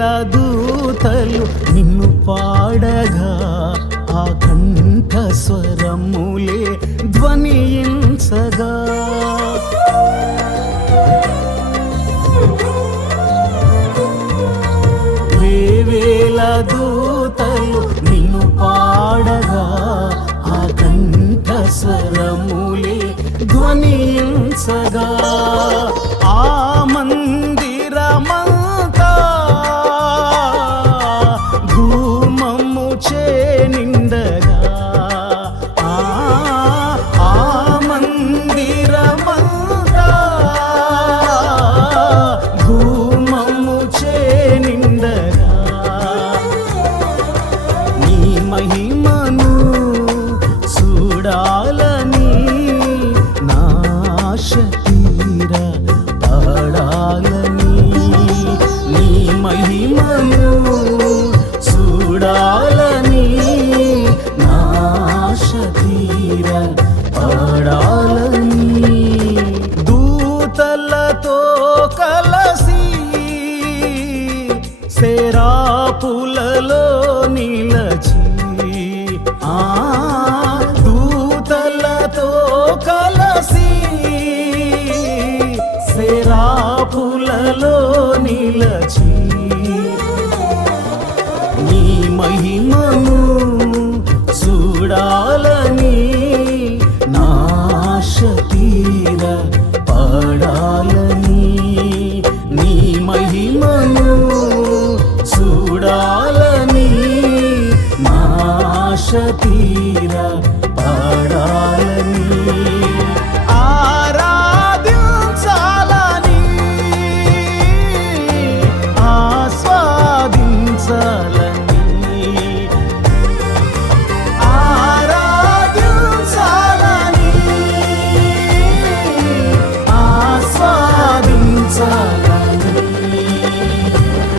దూతలు నిన్ను పాడగా ఆ కంఠ స్వరములే ధ్వనించగా. వేవేల దూతలు నిన్ను పా మహిమను చూడాలని నాశ పడాలని నీ మహిమను చూడాలని నాశ పడాలని దూతలతో కలసి సేరాపులలో దూతలతో కలసి శరాపులలో నిలచి నీ మహిమను చూడాలని నాశ తీర పడాలని నీ మహిమ সাথী।